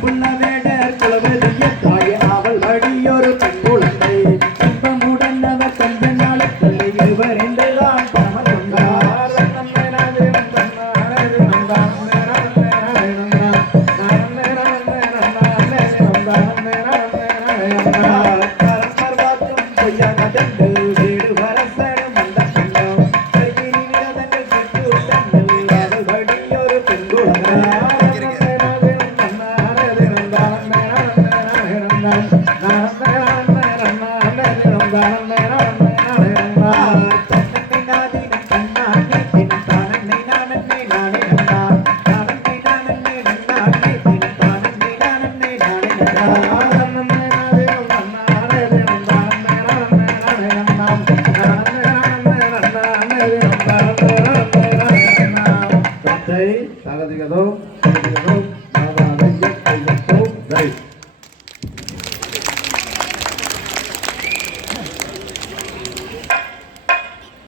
புன்னவேடர் குலவெறிய தாயே அவள் தகதிகளோ தகதிகளோ